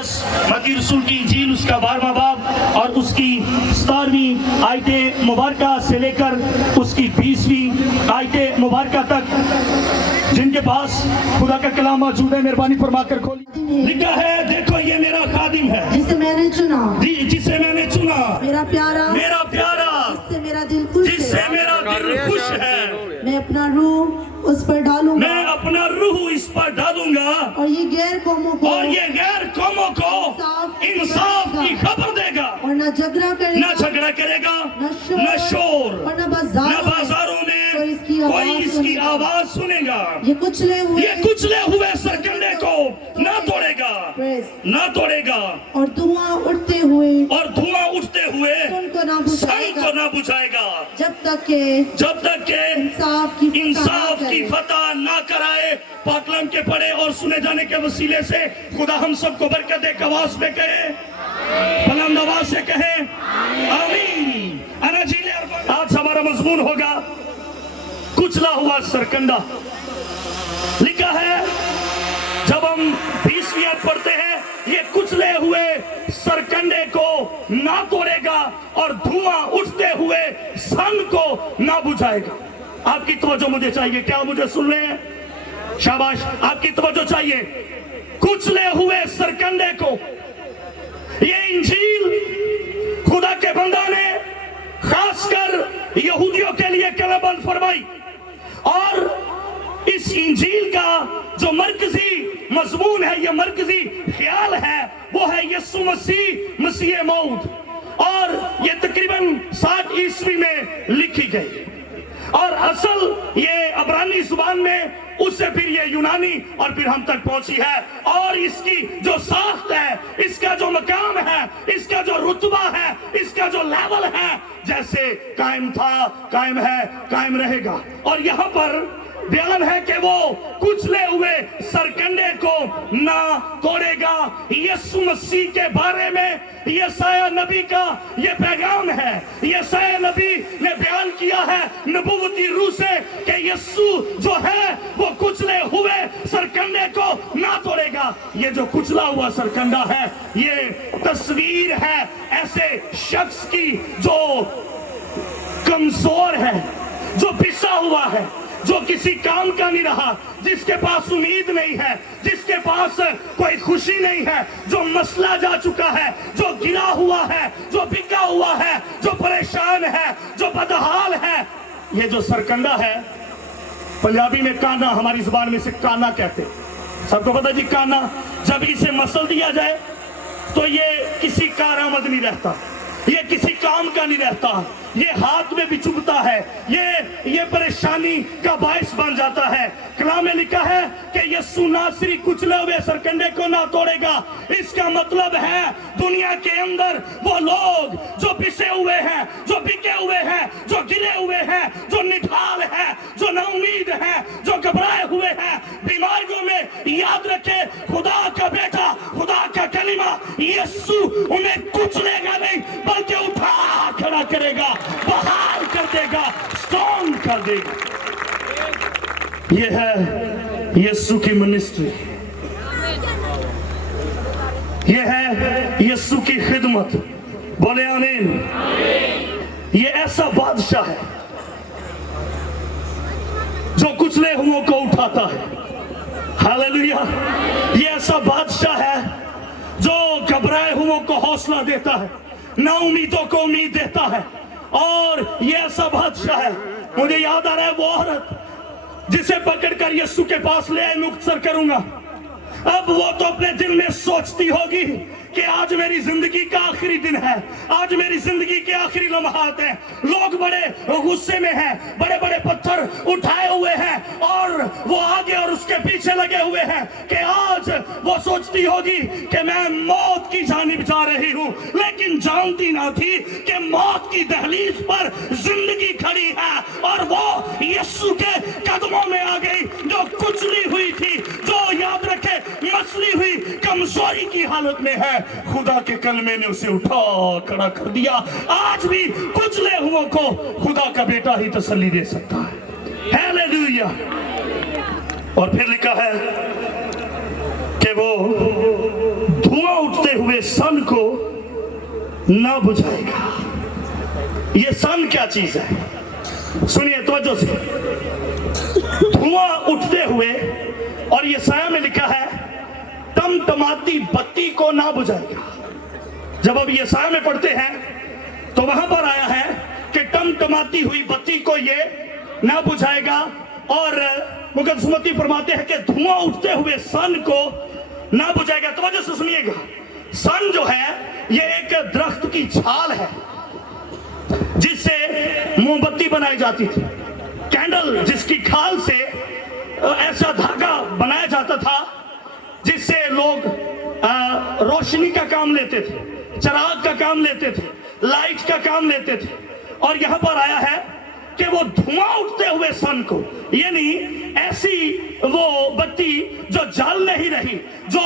मुकद्दस मत्ती रसूल की इंजील उसका 12वां बाब और उसकी 17वीं आयत मुबारका से लेकर उसकी 20वीं आयत मुबारका तक जिनके पास खुदा का कलाम मौजूद है मेहरबानी फरमाकर खोलिए। लिखा है, देखो ये मेरा खादिम है जिसे मैंने चुना, जिसे मैंने चुना, मेरा प्यारा, जिससे मेरा दिल खुश जिससे है। मेरा दिल खुश है। मैं अपना रूह उस पर डालूंगा, मैं अपना रूह इस पर डालूंगा और ये गैर कौमों को इंसाफ की खबर देगा और न झगड़ा करेगा, न झगड़ा करेगा, न शोर और न न बाजारों में कोई इसकी आवाज सुनेगा। ये कुचले हुए सरकंडे को न तोड़ेगा और धुआं उठते हुए सन को ना बुझाएगा, जब तक के इंसाफ की फतह ना कराए। पाकलम के पढ़े और सुने जाने के वसीले से खुदा हम सबको बरकत दे। आवाज में कहे, बुलंद आवाज से कहे आमीन। आज हमारा मजमून होगा कुचला हुआ सरकंडा। लिखा है, जब हम 20वीं आयत पढ़ते हैं, ये कुचले हुए सरकंडे को ना तोड़ेगा और धुआं उठते हुए सन को ना बुझाएगा। आपकी तवज्जो मुझे चाहिए, क्या मुझे सुन रहे हैं? शाबाश, आपकी तवज्जो चाहिए। कुचले हुए सरकंडे को, ये इंजील खुदा के बंदा ने खासकर यहूदियों के लिए कलमबंद फरमाई और इस इंजील का जो मरकजी मजमून है, ये मरकजी ख्याल है, वो है यीशु मसीह मौत। और ये तकरीबन 60 ईस्वी में लिखी गई और असल ये अब्रानी जुबान में, उससे फिर ये यूनानी और फिर हम तक पहुंची है। और इसकी जो साख्त है, इसका जो मकाम है, इसका जो रुतबा है, इसका जो लेवल है, जैसे कायम था, कायम है, कायम रहेगा। और यहाँ पर बयान है कि वो कुचले हुए सरकंडे को ना तोड़ेगा। यीशु मसीह के बारे में यशाया नबी का ये पैगाम है। यशाया नबी ने बयान किया है नबूवती रूह से कि यीशु जो है वो कुचले हुए सरकंडे को ना तोड़ेगा। ये जो कुचला हुआ सरकंडा है, ये तस्वीर है ऐसे शख्स की जो कमजोर है, जो पिसा हुआ है, जो किसी काम का नहीं रहा, जिसके पास उम्मीद नहीं है, जिसके पास कोई खुशी नहीं है, जो मसला जा चुका है, जो गिरा हुआ है, जो बिका हुआ है, जो परेशान है, जो बदहाल है। ये जो सरकंडा है, पंजाबी में काना, हमारी जुबान में से काना कहते, सबको पता जी काना। जब इसे मसल दिया जाए तो ये किसी कारआमद नहीं रहता, ये किसी काम का नहीं रहता, ये हाथ में भी चुभता है, ये परेशानी का बायस बन जाता है। कलाम में लिखा है कि यीशु नासरी कुचले हुए सरकंडे को ना तोड़ेगा। इसका मतलब है दुनिया के अंदर वो लोग जो पिसे हुए हैं, जो बिके हुए हैं, जो गिरे हुए हैं, जो निढाल है, जो नाउमीद है, जो घबराए हुए हैं, बीमारियों में, याद रखे खुदा का बेटा, खुदा का कलीमा यीशु उन्हें कुचलेगा नहीं, बल्कि उठा खड़ा करेगा, बहाल कर देगा, स्ट्रॉन्ग कर देगा। ये है यीशु की मिनिस्ट्री, ये है यीशु की खिदमत। बोले आमीन। ये ऐसा बादशाह है जो कुचले हुओं को उठाता है। हालेलुया। ये ऐसा बादशाह है जो घबराए हुओं को हौसला देता है, ना उम्मीदों को उम्मीद देता है। और ये ऐसा बादशाह है, मुझे याद आ रहा है वो औरत जिसे पकड़कर यीशु के पास ले आए, मुख्तसर करूंगा। अब वो तो अपने दिल में सोचती होगी कि आज मेरी जिंदगी का आखिरी दिन है, आज मेरी जिंदगी के आखिरी लम्हात हैं। लोग बड़े गुस्से में हैं, बड़े बड़े पत्थर उठाए हुए हैं और वो आगे और उसके पीछे लगे हुए हैं कि आज वो सोचती होगी कि मैं मौत की जानिब जा रही हूँ, लेकिन जानती ना थी कि मौत की दहलीज पर जिंदगी खड़ी है। और वो यीशु के कदमों में आ गई, जो कुचली हुई थी, जो याद रखे मसली हुई कमजोरी की हालत में है। खुदा के कलमे ने उसे उठा खड़ा कर दिया। आज भी कुचले हुओं को खुदा का बेटा ही तसल्ली दे सकता है। हालेलुया। और फिर लिखा है कि वो धुआं हुए सन को ना बुझाएगा। ये सन क्या चीज है? सुनिए तवज्जो से, धुआं उठते हुए, और ये साया में लिखा है टमटमाती बत्ती को ना बुझाएगा। जब अब ये साया में पढ़ते हैं तो वहां पर आया है कि टमटमाती हुई बत्ती को ये ना बुझाएगा, और मुकद्दसमती फरमाते हैं कि धुआं उठते हुए सन को ना बुझाएगा। तो वजह से सुनिएगा, सन जो है ये एक दरख्त की छाल है जिससे मोमबत्ती बनाई जाती थी। कैंडल, जिसकी खाल से ऐसा धागा बनाया जाता था जिससे लोग रोशनी का काम लेते थे, चिराग का काम लेते थे, लाइट का काम लेते थे। और यहां पर आया है कि वो धुआं उठते हुए सन को, यानी ऐसी वो बत्ती जो जल नहीं रही, जो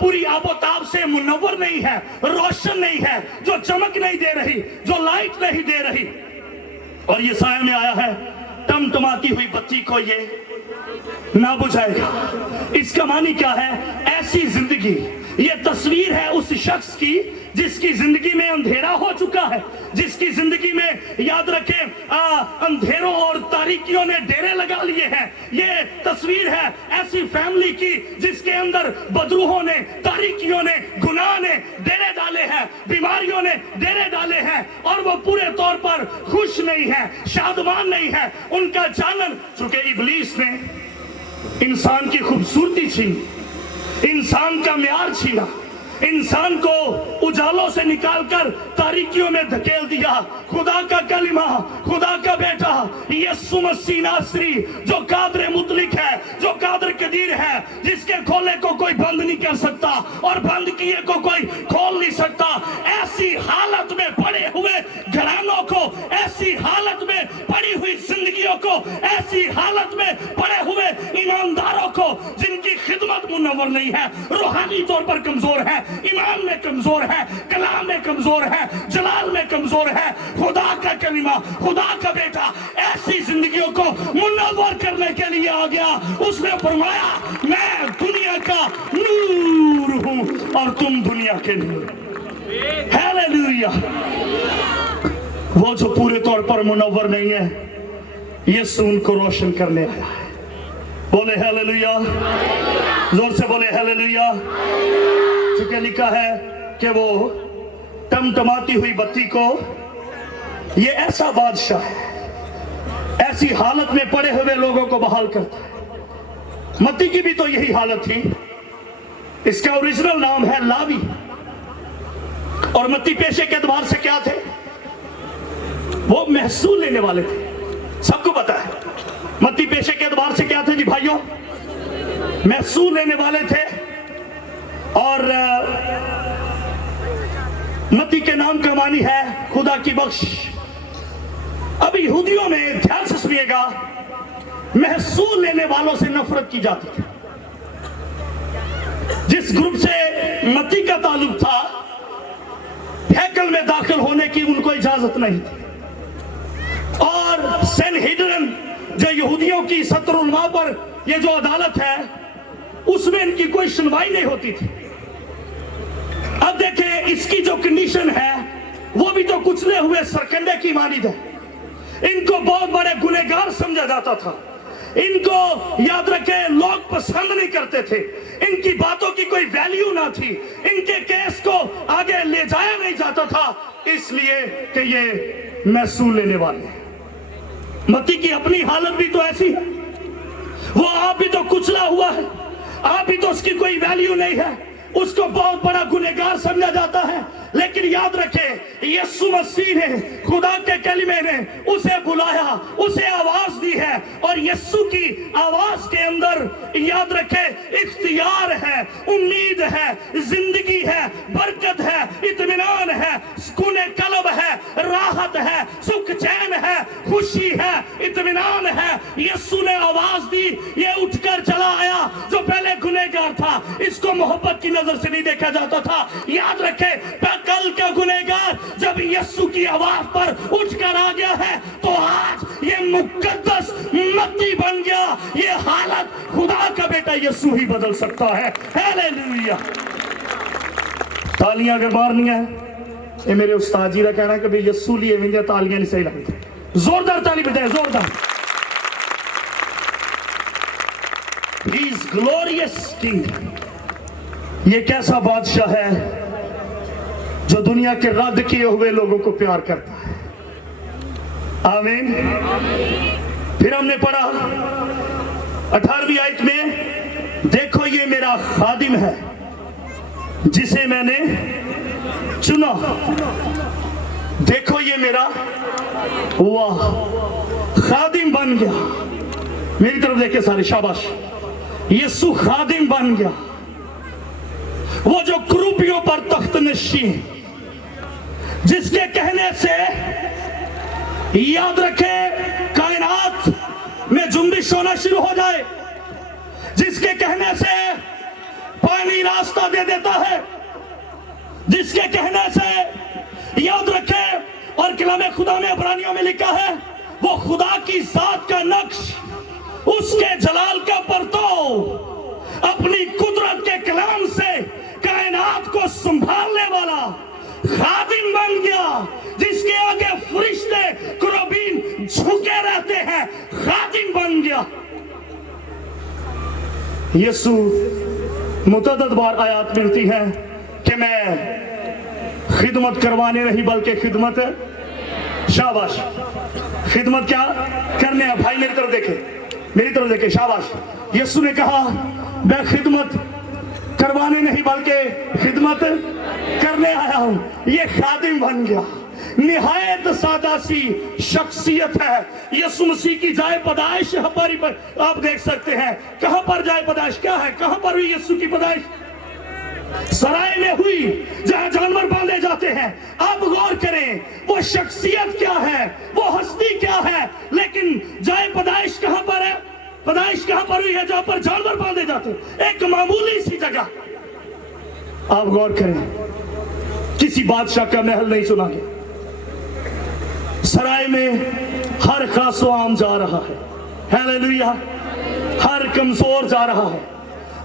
पूरी आबोताब से मुनव्वर नहीं है, रोशन नहीं है, जो चमक नहीं दे रही, जो लाइट नहीं दे रही। और ये साया में आया है टमटमाती हुई बत्ती को ये ना बुझाएगा। इसका मानी क्या है? ऐसी जिंदगी, ये तस्वीर है उस शख्स की जिसकी जिंदगी में अंधेरा हो चुका है, जिसकी जिंदगी में, याद रखें, अंधेरों और तारीकियों ने डेरे लगा लिए हैं। ये तस्वीर है ऐसी फैमिली की जिसके अंदर बदरूहों ने, तारीकियों ने, गुनाह ने डेरे डाले हैं, बीमारियों ने डेरे डाले हैं, और वो पूरे तौर पर खुश नहीं है, शादमान नहीं है। उनका जानन, चूंकि इब्लीस ने इंसान की खूबसूरती छीनी, इंसान का म्यार छीना, इंसान को उजालों से निकालकर तारीकियों में धकेल दिया। खुदा का कलिमा, खुदा का बेटा यीशु मसीह नासरी, जो कादर मुतलिक है, जो कादर कदीर है, जिसके खोले को कोई बंद नहीं कर सकता और बंद किए को कोई खोल नहीं सकता, ऐसी हालत में पड़े हुए घरानों को, ऐसी हालत में पड़ी हुई जिंदगियों को, ऐसी हालत में पड़े हुए ईमानदारों को जिनकी खिदमत मुनव्वर नहीं है, रूहानी तौर पर कमजोर है, ईमान में कमजोर है, कलाम में कमजोर है, जलाल में कमजोर है, खुदा का कलिमा, खुदा का बेटा ऐसी जिंदगियों को मुनव्वर करने के लिए आ गया। उसने फरमाया, मैं दुनिया का नूर हूं और तुम दुनिया के नूर। हालेलुया। वो जो पूरे तौर पर मुनव्वर नहीं है, यीशु उनको रोशन करने आया है। बोले हालेलुया, जोर से बोले हालेलुया। चूंकि लिखा है कि वो टमटमाती हुई बत्ती को, ये ऐसा बादशाह है, ऐसी हालत में पड़े हुए लोगों को बहाल करता है। मत्ती की भी तो यही हालत थी। इसका ओरिजिनल नाम है लावी, और मत्ती पेशे के एतबार से क्या थे? वो महसूल लेने वाले थे। सबको पता है मत्ती पेशे के एतबार से क्या थे जी भाइयों? महसूल लेने वाले थे। और मत्ती के नाम का मानी है खुदा की बख्श। अब यहूदियों में, ध्यान से सुनिएगा, महसूल लेने वालों से नफरत की जाती थी। जिस ग्रुप से मत्ती का ताल्लुक था, हैकल में दाखिल होने की उनको इजाजत नहीं थी। और सनहेड्रिन, जो यहूदियों की सत्र उलमा पर ये जो अदालत है, उसमें इनकी कोई सुनवाई नहीं होती थी। अब देखें, इसकी जो कंडीशन है वो भी तो कुचले हुए सरकंडे की मानिद है। इनको बहुत बड़े गुनहगार समझा जाता था। इनको, याद रखें, लोग पसंद नहीं करते थे। इनकी बातों की कोई वैल्यू ना थी। इनके केस को आगे ले जाया नहीं जाता था, इसलिए कि ये महसूल लेने वाले हैं। मत्ती की अपनी हालत भी तो ऐसी है। वो आप भी तो कुचला हुआ है, आप भी तो उसकी कोई वैल्यू नहीं है। उसको बहुत बड़ा गुनहगार समझा जाता है। लेकिन याद रखें, यीशु मसीह ने, खुदा के कलिमे ने उसे बुलाया, उसे आवाज दी है, और यीशु की आवाज के अंदर, याद रखें, इख्तियार है, उम्मीद है, जिंदगी है, बरकत है, इत्मीनान है, सुकून कल्ब है, राहत है, सुख चैन है, खुशी है, इत्मीनान है। यीशु ने आवाज दी, ये उठकर चला आया। जो पहले गुनहगार था, इसको मोहब्बत की नजर से नहीं देखा जाता था। याद रखें, कल का गुनहगार जब यीशु की आवाज पर उठकर आ गया है, तो आज ये मुकद्दस मत्ती बन गया। ये हालत खुदा का बेटा यीशु ही बदल सकता है। हालेलुया। तालियां अगर मारनी है, ये मेरे उस्ताद जी का कहना कि भाई यस्सू लिए विंदे तालियां नहीं सही लगती। जोरदार ताली बजाए, जोरदार। He is glorious king। ये कैसा बादशाह है जो दुनिया के रद्द किए हुए लोगों को प्यार करता है। आमीन। फिर हमने पढ़ा 18वीं आयत में, देखो ये मेरा खादिम है जिसे मैंने चुना। देखो ये मेरा, वाह, खादिम बन गया। मेरी तरफ देखे सारे, शाबाश। यीशु खादिम बन गया, वो जो क्रूपियों पर तख्त नशी, जिसके कहने से, याद रखे, कायनात में जुम्बिश होना शुरू हो जाए, जिसके कहने से पानी रास्ता दे देता है, जिसके कहने से, याद रखे, और कलामे खुदा में इब्रानियों में लिखा है, वो खुदा की जात का नक्श, उसके जलाल का परताव, अपनी कुदरत के कलाम से कायनात को संभालने वाला खादिम बन गया, जिसके आगे फरिश्ते कुरबीन झुके रहते हैं। खादिम बन गया। यीशु मुतअद्दिद बार आयत मिलती है कि मैं खिदमत करवाने नहीं बल्कि खिदमत, शाबाश, खिदमत क्या करने है। भाई मेरी तरफ देखे, मेरी तरफ देखे, शाबाश। यीशु ने कहा मैं खिदमत करवाने नहीं बल्कि खिदमत करने आया हूं। ये खादिम बन गया। निहायत सादा सी शख्सियत है यीशु मसीह की। जाए पैदाइश हमारी पर आप देख सकते हैं। कहां पर जाए पैदाइश क्या है, कहां पर हुई यीशु की पैदाइश? सराय में हुई, जहां जानवर बांधे जाते हैं। आप गौर करें वो शख्सियत क्या है, वो हस्ती क्या है। लेकिन जाए पैदाइश कहां पर है? पैदाइश कहां पर हुई है? जहां पर जानवर बांधे जाते हैं, एक मामूली सी जगह। आप गौर करें, किसी बादशाह का महल नहीं सुना गया। सराय में हर खासो आम जा रहा है, हालेलुया। हर कमजोर जा रहा है,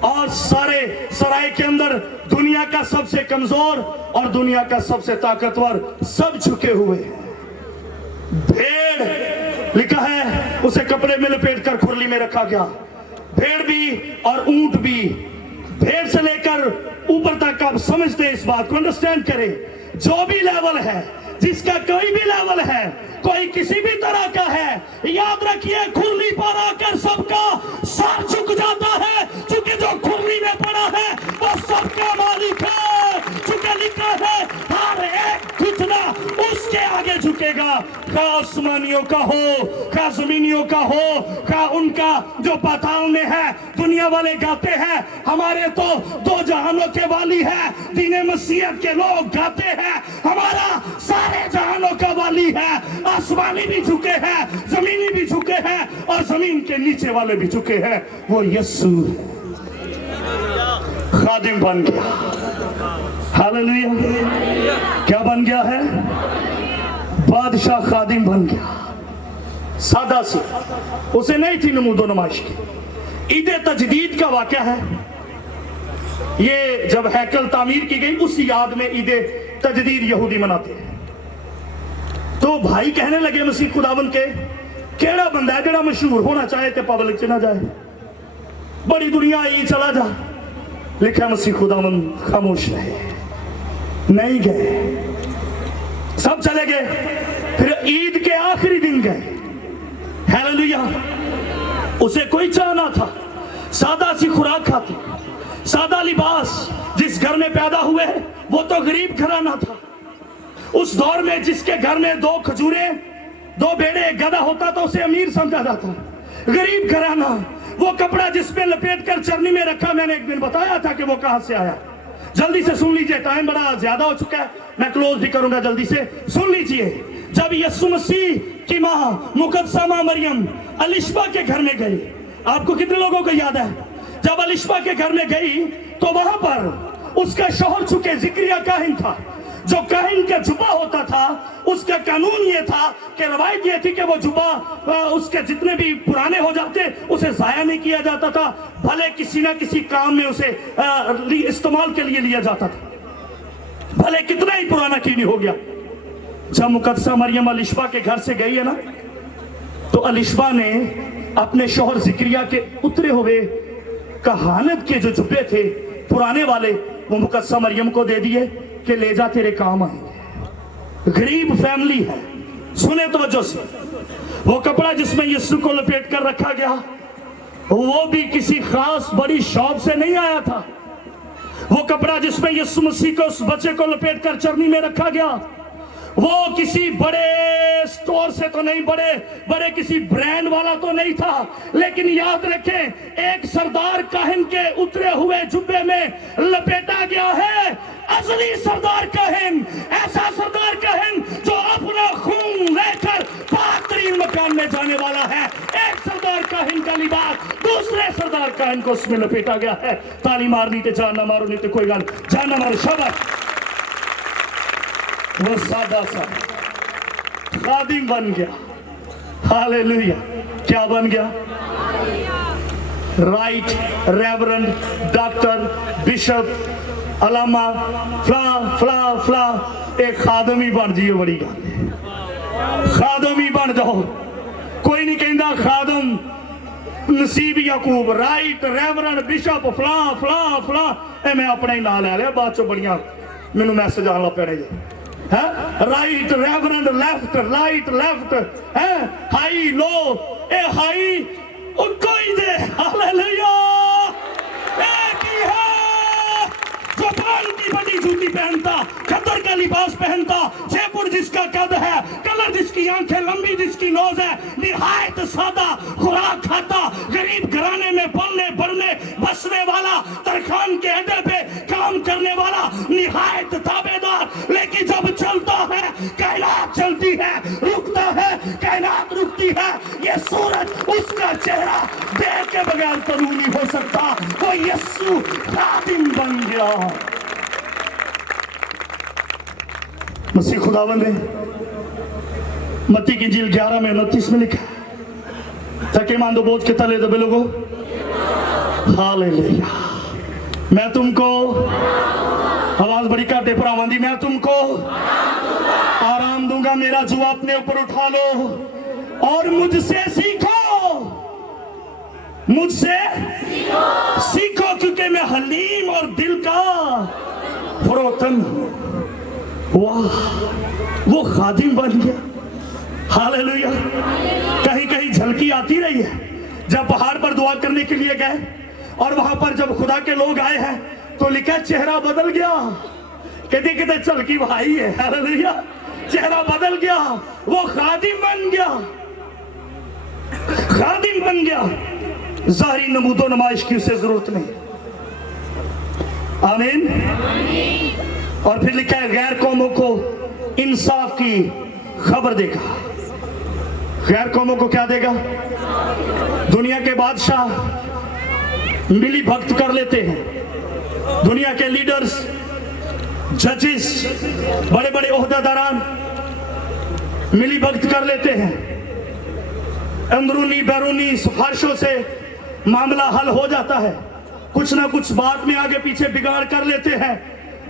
और सारे सराय के अंदर दुनिया का सबसे कमजोर और दुनिया का सबसे ताकतवर सब झुके हुए हैं। भेड़ लिखा है, उसे कपड़े में लपेट कर खुरली में रखा गया। भेड़ भी और ऊंट भी, भेड़ से लेकर ऊपर तक। आप समझते हैं इस बात को, अंडरस्टैंड करें। जो भी लेवल है, जिसका कोई भी लेवल है, कोई किसी भी तरह का है, याद रखिए खुरली पर आकर सबका सर झुक जाता है, क्योंकि जो खुरली में पड़ा है वो सबका मालिक है। चूंकि लिखा है हर एक घुटना उसके आगे झुकेगा, खा आसमानियों का हो, खा जमीनियों का हो, खा उनका जो पाताल में है। दुनिया वाले गाते हैं हमारे तो दो जहानों के वाली है, दीने मसीहत के लोग गाते हैं हमारा सारे जहानों का वाली है। आसमानी भी झुके हैं, जमीनी भी झुके हैं, और जमीन के नीचे वाले भी झुके हैं। वो यीशु खादिम बन गया। हालेलुया। क्या बन गया है? बादशाह खादिम बन गया। सादा से, उसे नहीं थी नमूदो नुमाइश की। ईद तजदीद का वाक़या है। ये जब हैकल तामीर की गई, उस याद में ईद तजदीद यहूदी मनाते हैं। तो भाई कहने लगे मसीह खुदावंद के, केड़ा बंदा है जेड़ा मशहूर होना चाहे ते पब्लिक च ना जाए, बड़ी दुनिया आई चला जा। लिखा मसीह खुदावंद खामोश रहे, नहीं गए, सब चले गए। फिर ईद के आखिरी दिन गए, हालेलुया। उसे कोई चाह ना था, सादा सी खुराक खाती, सादा लिबास। जिस घर में पैदा हुए वो तो गरीब घराना था। उस दौर में जिसके घर में 2 खजूरें, 2 भेड़े, एक गधा होता था उसे अमीर समझा जाता। गरीब घराना। वो कपड़ा जिसमें लपेट कर चरनी में रखा, मैंने एक दिन बताया था कि वो कहां से आया। जल्दी से सुन लीजिए, टाइम बड़ा ज्यादा हो चुका है, मैं क्लोज भी करूंगा। जल्दी से सुन लीजिए। जब यीशु मसीह की मां मुकद्दसा मां मरियम अलिशबा के घर में गई, आपको कितने लोगों को याद है? जब अलिशबा के घर में गई तो वहां पर उसका शौहर चुके जिक्रिया काहिन था। जो काहिन का जुबा होता था, उसका कानून ये था कि रवायत ये थी कि वो जुबा उसके जितने भी पुराने हो जाते उसे जाया नहीं किया जाता था, भले किसी ना किसी काम में उसे इस्तेमाल के लिए लिया जाता था। भले कितना ही पुराना क्यों नहीं हो गया। जब मुकद्दसा मरियम अलिशबा के घर से गई है ना, तो अलिशबा ने अपने शौहर जिक्रिया के उतरे हुए कहानत के जो जुब्बे थे पुराने वाले, वो मुकद्दसा मरियम को दे दिए कि ले जा, तेरे काम आएंगे। गरीब फैमिली है, सुने तवज्जो से। वो कपड़ा जिसमें यीशु को लपेट कर रखा गया, वो भी किसी खास बड़ी शॉप से नहीं आया था। वो कपड़ा जिसमें यीशु मसीह को, उस बच्चे को लपेट कर चरनी में रखा गया, वो किसी बड़े स्टोर से तो नहीं, बड़े किसी ब्रांड वाला तो नहीं था। लेकिन याद रखें, एक सरदार काहिन के उतरे हुए जुब्बे में लपेटा गया है असली सरदार काहिन, ऐसा सरदार काहिन जो अपना खून लेकर पाक-तरीन मकान में जाने वाला है। एक सरदार काहिन का लिबास दूसरे सरदार काहिन को उसमें लपेटा गया है। ताली मारनी तो जान ना मारो, नहीं तो कोई गल, जान ना मारो, शाबाश। वो सादा सा खादिम बन गया, हालेलुया। क्या बन गया? राइट रेवरेंड डॉक्टर बिशप अलामा फला फला फला, एक खादमी बन जाइए, बड़ी गल, खादमी बन जाओ। कोई नहीं कहता खादम नसीब याकूब, राइट रेवरेंड बिशप फला फला फला, ए मैं अपना ही नाम ले लिया, बाद चो बड़िया मैनू मैसेज आने लग पैने जी। Right reverend, left right left, high low, a high उनको ही दे, हालेलुया। एक ही है जो पान की बड़ी जूती पहनता, खद्दर का लिबास पहनता, जयपुर जिसका कद है, कलर जिसकी आंखें लंबी, जिसकी नोज है, निहायत सादा खुराक खाता, गरीब घराने में पलने बढ़ने बसने वाला, तरखान के अड्डे पे काम करने वाला, निहायत ताबेदार। लेकिन जब चलता है कायनात चलती है, रुकता है कायनात रुकती है। ये सूरज उसका चेहरा देख के बगैर तरू नहीं हो सकता। वो यीशु खादिम बन गया। मसीह खुदावंद ने मत्ती की इंजील 11 में 29 में लिखा, थके मांदो बोझ के तले दबे लोगो, हालेलुया। मैं तुमको, आवाज बड़ी काटे परावंदी, मैं तुमको आराम दूंगा, मेरा जुआ अपने ऊपर उठा लो और मुझसे सीखो, मुझसे सीखो, क्योंकि मैं हलीम और दिल का फरोतन हूं। वाह, वो खादिम बन गया, हालेलुया। कहीं कहीं झलकी आती रही है, जब पहाड़ पर दुआ करने के लिए गए और वहां पर जब खुदा के लोग आए हैं तो लिखा चेहरा बदल गया। कहते कहते झलकी भाई है, हालेलुया, चेहरा बदल गया, वो खादिम बन गया, खादिम बन गया। जाहिरी नमूदो नमाइश की उसे जरूरत नहीं। आमीन। और फिर लिखा है गैर कौमों को इंसाफ की खबर देगा। गैर कौमों को क्या देगा? दुनिया के बादशाह मिली भक्त कर लेते हैं, दुनिया के लीडर्स, जजेस, बड़े बड़े ओहदेदारान मिली भक्त कर लेते हैं, अंदरूनी बैरूनी सिफारिशों से मामला हल हो जाता है, कुछ ना कुछ बात में आगे पीछे बिगाड़ कर लेते हैं।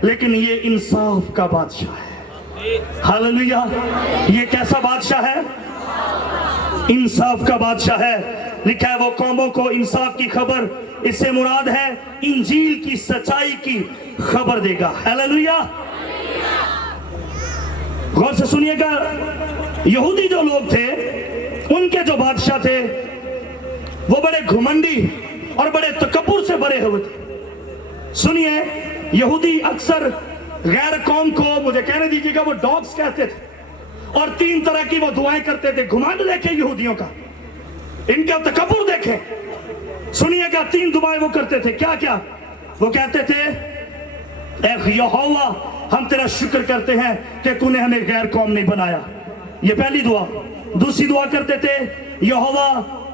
लेकिन ये इंसाफ का बादशाह है, हालेलुया। ये कैसा बादशाह है? इंसाफ का बादशाह है। लिखा है वो कौमों को इंसाफ की खबर, इससे मुराद है इंजील की सच्चाई की खबर देगा, हालेलुया। गौर से सुनिएगा, यहूदी जो लोग थे, उनके जो बादशाह थे, वो बड़े घुमंडी और बड़े तकब्बुर से भरे हुए थे। सुनिए, यहूदी अक्सर गैर कौम को, मुझे कहने दीजिएगा, वो डॉग्स कहते थे और 3 तरह की वो दुआएं करते थे। घुमंड देखे यहूदियों का, इनका तकब्बुर देखे। सुनिएगा, 3 दुआएं वो करते थे। क्या क्या? वो कहते थे, ऐ यहोवा, हम तेरा शुक्र करते हैं कि तूने हमें गैर कौम नहीं बनाया। ये पहली दुआ। दूसरी दुआ करते थे, यहोवा,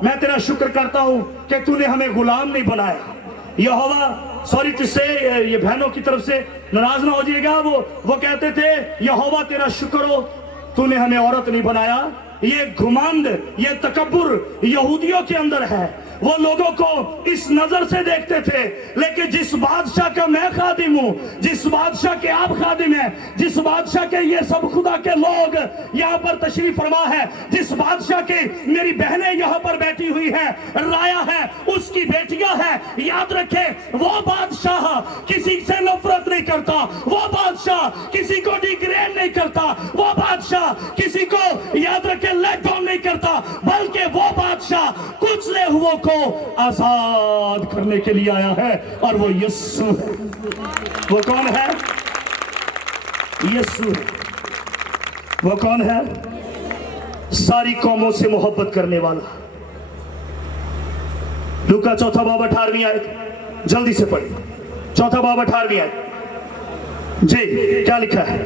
मैं तेरा शुक्र करता हूं कि तूने हमें गुलाम नहीं बनाया। यहोवा, सॉरी से ये बहनों की तरफ से नाराज ना हो जाइएगा, वो कहते थे, यहोवा तेरा शुक्र हो, तूने हमें औरत नहीं बनाया। ये घुमंड, ये तकब्बुर यहूदियों के अंदर है। वो लोगों को इस नजर से देखते थे, लेकिन जिस बादशाह का मैं खादिम हूं, जिस बादशाह के आप खादिम हैं, जिस बादशाह के ये सब खुदा के लोग यहाँ पर तशरीफ फरमा है, जिस बादशाह के मेरी बहनें यहाँ पर बैठी हुई हैं, राया है, उसकी बेटियां हैं, याद रखें वो बादशाह किसी से नफरत नहीं करता, वो बादशाह किसी को डिग्रेड नहीं करता, वो बादशाह किसी को याद रखें लेट डाउन नहीं करता, बल्कि वो बादशाह कुचले हुओं को आजाद करने के लिए आया है, और वो यीशु है। वो कौन है? यीशु है। वो कौन है? सारी कौमों से मोहब्बत करने वाला। लूका 4 बाब 18वीं आयत, जल्दी से पढ़िए। 4 बाब 18वीं आयत जी, क्या लिखा है?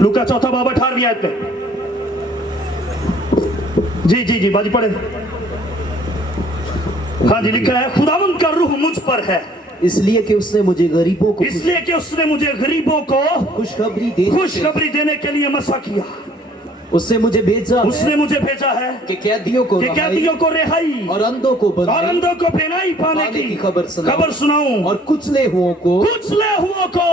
लूका 4 बाब 18वीं आयत में जी जी जी बाजी पढ़े। हाँ जी, लिखा है खुदावंद का रूह मुझ पर है, इसलिए कि उसने मुझे गरीबों को खुशखबरी देने के लिए मसा किया। उसने मुझे भेजा है कि कैदियों को रिहाई और अंधों को बेनाई पाने की खबर सुनाऊं, और कुचले हुओं को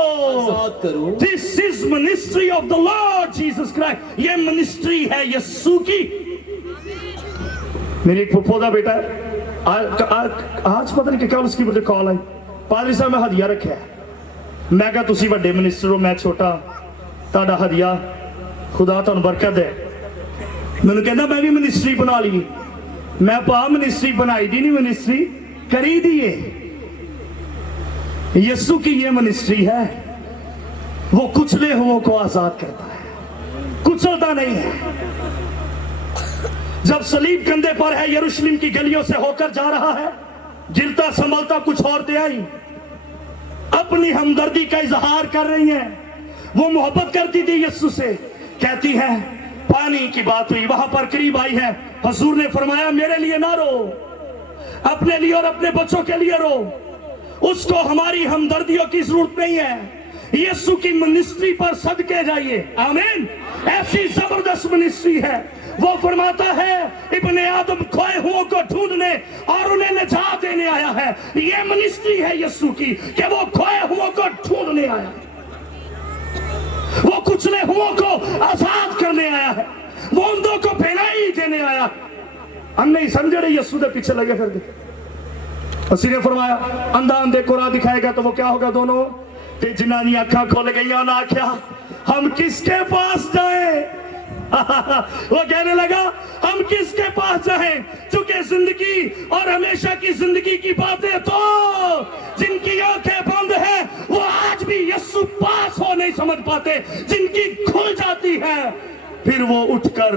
आजाद करूं। This is ministry of the Lord Jesus Christ। ये मिनिस्ट्री है यीशु की। मेरी एक फुफोदा बेटा है, आज पता नहीं क्या उसकी मुझे कॉल आई, पादरी साहब मैं हदिया रखा है। मैं कहा तुसी वड्डे मिनिस्टर हो, मैं छोटा, ताड़ा हदिया खुदा तुहानू बरकत दे। मैनू कहना मैं भी मिनिस्ट्री बना ली। मैं पा मिनिस्ट्री बनाई दी नहीं, मिनिस्ट्री करी दी है। यीशु की ये मिनिस्ट्री है, वो कुचले हुओं को आजाद करता है, कुचलता नहीं है। जब सलीब कंधे पर है, यरूशलेम की गलियों से होकर जा रहा है, गिरता संभलता कुछ औरतें आई, अपनी हमदर्दी का इजहार कर रही हैं। वो मोहब्बत करती थी यीशु से, कहती हैं पानी की बात हुई, वहां पर करीब आई है, हुजूर ने फरमाया मेरे लिए ना रो, अपने लिए और अपने बच्चों के लिए रो, उसको हमारी हमदर्दियों की जरूरत नहीं है। यीशु की मिनिस्ट्री पर सदके जाइए, आमीन। ऐसी जबरदस्त मिनिस्ट्री है। वो फरमाता है इब्ने आदम खोए हुओं को ढूंढने और उन्हें निजात देने आया है। ये मिनिस्ट्री है यीशु की कि वो खोए हुओं को ढूंढने आया है, वो कुचले हुओं को आजाद करने आया है, वो अंधों को बेनाई देने आया। हम नहीं समझ रहे, यीशु के पीछे लगे फिर। उसी ने फरमाया अंधा अंधे को राह दिखाएगा तो वो क्या होगा? दोनों जिन्हां अखा खुल गई, उन्हें आख्या हम किसके पास जाए? वो कहने लगा हम किसके पास जाएं? चूंकि जिंदगी और हमेशा की जिंदगी की बातें तो जिनकी आंखें बंद है वो आज भी यीशु पास हो नहीं समझ पाते, जिनकी खुल जाती है फिर वो उठकर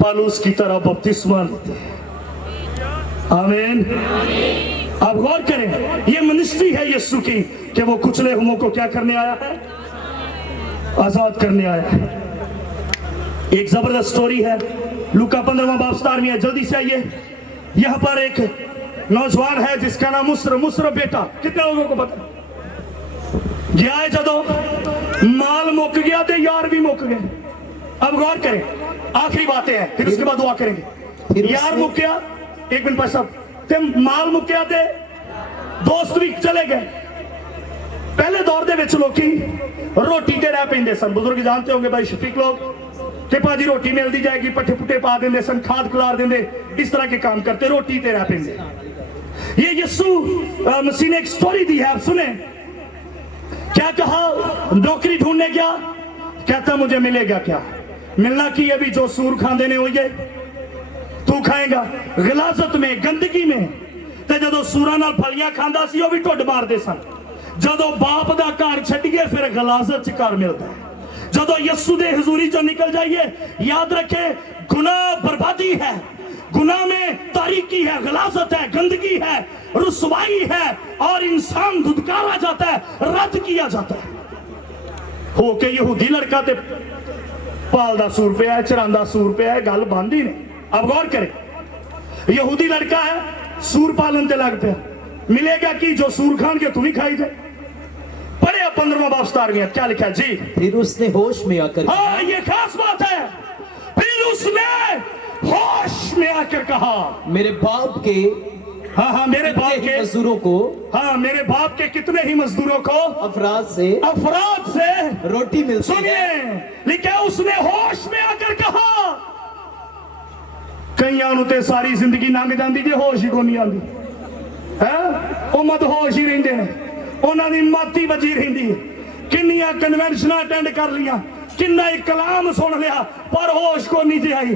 पालूस की तरह बपतिस्मा लेते हैं। आमीन। आप गौर करें, ये मिनिस्ट्री है यीशु की कि वो कुचले हुओं को क्या करने आया है? आजाद करने आया है। एक जबरदस्त स्टोरी है, लूका 15वां बाब 17वीं है, जल्दी से आइए। यहाँ पर एक नौजवान है जिसका नाम मुस्र बेटा, कितने लोगों को पता? गया है जदों माल मुक गया तो यार भी मुक गए। अब गौर करें, आखिरी बातें हैं, फिर उसके बाद दुआ करेंगे। यार मुक गया, एक मिनट साहब, ते माल मुक गया ते दोस्त भी चले गए। पहले दौर दे विच लोकी रोटी ते रह पैंदे सन। बुजुर्ग जानते होंगे भाई शफीक लोग, कि भाजी रोटी मिलती जाएगी, पट्ठे पुट्ठे पा देंगे सन, खाद खिलार देंगे, इस तरह के काम करते, रोटी ते रह पेंगे। ये यीशु मसीह ने एक स्टोरी दी है, आप सुने। क्या कहा? नौकरी ढूंढने गया, कहता मुझे मिलेगा क्या? मिलना की अभी जो सूर खांदे ने होइए तू खाएगा। गिलाजत में, गंदगी में, ते जदों सूरां नाल फलियां खांदा सी, वो भी ढुड मारदे सन। जदों बाप दा घर छड्डिए फिर गिलाजत च घर मिलता है। जदों यीशु दे हुजूरी चों निकल जाइए, याद रखे गुनाह बर्बादी है, गुनाह में तारीकी है, गलाजत है, गंदगी है, रुसवाई है, और इंसान धुतकारा जाता है, रद्द किया जाता है। हो के यहूदी लड़का ते पालदा सूर पे है, चरांदा सूर पे है, गल बंद ही नहीं। अब गौर करें, यहूदी लड़का है, सूर पालन ते लग पे, मिलेगा कि जो सूर खान के तुम ही खाई जाए। पढ़े 15वां बाब 17वीं, क्या लिखा है जी? फिर उसने होश में आकर, हाँ ये खास बात है, फिर उसने होश में आकर कहा, मेरे बाप के हाँ मेरे बाप के मजदूरों को, हाँ मेरे बाप के कितने ही मजदूरों को अफराद से रोटी मिलती है। सुनिए, लिखा उसने होश में आकर कहा। कईयां ਨੂੰ ਤੇ ਸਾਰੀ ਜ਼ਿੰਦਗੀ ਲੰਘ ਜਾਂਦੀ ਜੇ ਹੋਸ਼ ਹੀ ਕੋਈ ਨਹੀਂ ਆਉਂਦੀ ਹੈ, ਉਹ ਮਦਹੋਸ਼ ਹੀ ਰਹਿੰਦੇ ਨੇ, ਉਹਨਾਂ ਦੀ ਮਾਤੀ ਵੱਜੀ ਰਹਿੰਦੀ ਹੈ। ਕਿੰਨੀਆਂ ਕਨਵੈਨਸ਼ਨਾਂ ਅਟੈਂਡ ਕਰ ਲੀਆਂ, ਕਿੰਨਾ ਹੀ ਕਲਾਮ ਸੁਣ ਲਿਆ, पर होश को नहीं जे आई,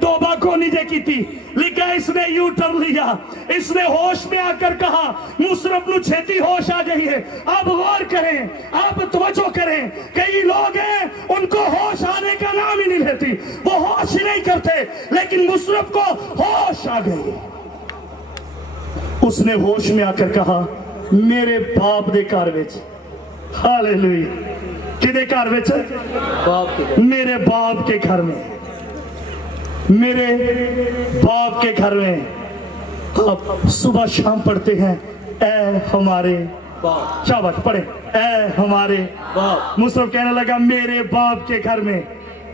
तौबा को नहीं जे की। लिखा इसने यू टर्न लिया, इसने होश में आकर कहा, मुशर्रफ नु छेती होश आ गई है। अब गौर करें, अब तवज्जो करें, कई लोग हैं उनको होश आने का नाम ही नहीं लेती, वो होश ही नहीं करते, लेकिन मुशर्रफ को होश आ गई। उसने होश में आकर कहा, मेरे बाप दे घर विच, हालेलुया, किदे घर विच? मेरे बाप के घर में, मेरे बाप के घर में। अब सुबह शाम पढ़ते हैं, ऐ हमारे बाप, शाबाश पढ़े, ऐ हमारे बाप। मुशर्रफ कहने लगा मेरे बाप के घर में।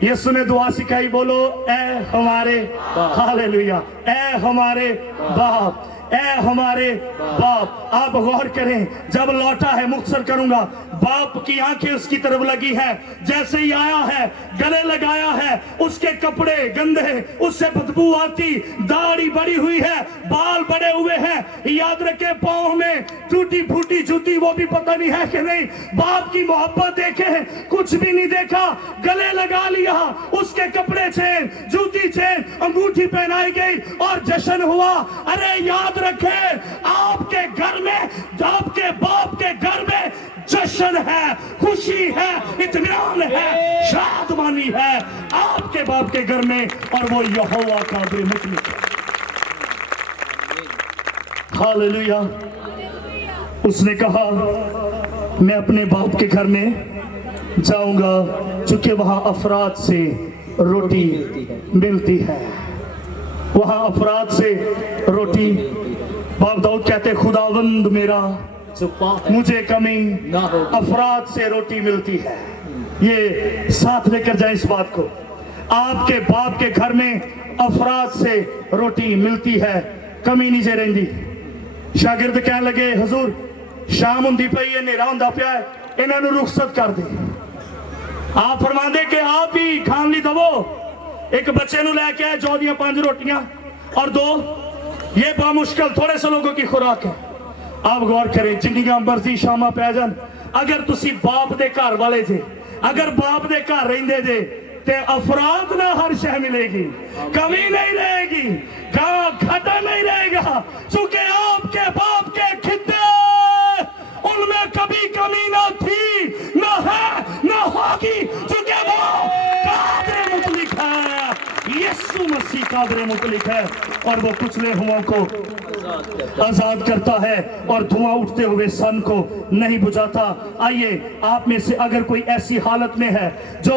यीशु ने दुआ सिखाई, बोलो ऐ हमारे बाप, हालेलुया, ऐ हमारे बाप, ऐ हमारे बाप। आप गौर करें, जब लौटा है, मुख्तसर करूंगा, बाप की आंखें उसकी तरफ लगी है, जैसे ही आया है, गले लगाया है, उसके कपड़े गंदे, उससे बदबू आती, दाढ़ी बड़ी हुई है, बाल बड़े हुए हैं, याद रखे पांव में टूटी फूटी जूती, वो भी पता नहीं है कि नहीं। बाप की मोहब्बत देखे, कुछ भी नहीं देखा, गले लगा लिया, उसके कपड़े चेन, जूती चेन, अंगूठी पहनाई गई और जश्न हुआ। अरे याद रखे, आपके घर में, आपके बाप के घर में जश्न है, खुशी है, इत्मीनान है, शादमानी है आपके बाप के घर में, और वो यहोवा कादिर मुतलक है। हालेलुया। उसने कहा मैं अपने बाप के घर में जाऊंगा, चूंकि वहां अफराद से रोटी मिलती है, वहां अफराद से रोटी। बाप दाऊद कहते, खुदावंद मेरा मुझे कमी अफराद से रोटी मिलती है। ये साथ लेकर जाए इस बात को, आपके बाप के घर में अफराद से रोटी मिलती है, कमी नहीं जे रही। शागिर्द कहने लगे, हजूर शाम हुंदी पई है, नेरा हुंदा पिया है, इन्हां नूं रुखसत कर दे। आप फरमांदे कि आप ही खान ली दवो। एक बच्चे नूं लैके आए, जौ दियां 5 रोटियां और 2, ये बामुश्किल थोड़े से लोगों की खुराक है। आप गौर करें, जिन्नियां मर्जी शामा पै जान, अगर तुसी बाप दे घर वाले जे, अगर बाप दे घर रहिंदे जे, ते अफराद ना हर शय मिलेगी, कमी नहीं रहेगी, घाटा नहीं रहेगा, चूंकि आपके बाप के खिद्दे उनमें कभी कमी ना थी, ना है, ना होगी, चूंकि वो कादिर मुतलक है, यीशु मसीह कादिर मुतलक है, और वो कुचले हुओं को आजाद करता है और धुआं उठते हुए सन को नहीं बुझाता। आइए, आप में से अगर कोई ऐसी हालत में है जो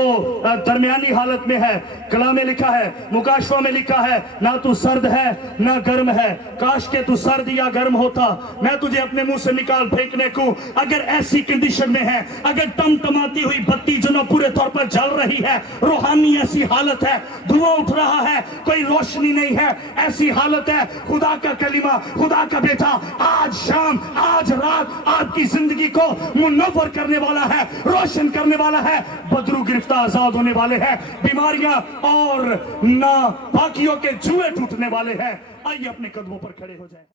दरमियानी हालत में है, कलाम में लिखा है, मुकाशवा में लिखा है, ना तू सर्द है ना गर्म है, काश के तू सर्द या गर्म होता, मैं तुझे अपने मुंह से निकाल फेंकने को। अगर ऐसी कंडीशन में है, अगर टमटमाती हुई बत्ती जो ना पूरे तौर पर जल रही है, रूहानी ऐसी हालत है, धुआं उठ रहा है, कोई रोशनी नहीं है, ऐसी हालत है, खुदा का कलीमा, खुदा का बेटा आज शाम, आज रात आपकी जिंदगी को मुनव्वर करने वाला है, रोशन करने वाला है, बदरू गिरफ्तार आजाद होने वाले हैं, बीमारियां और ना बाकियों के जुए टूटने वाले हैं। आइए अपने कदमों पर खड़े हो जाएं।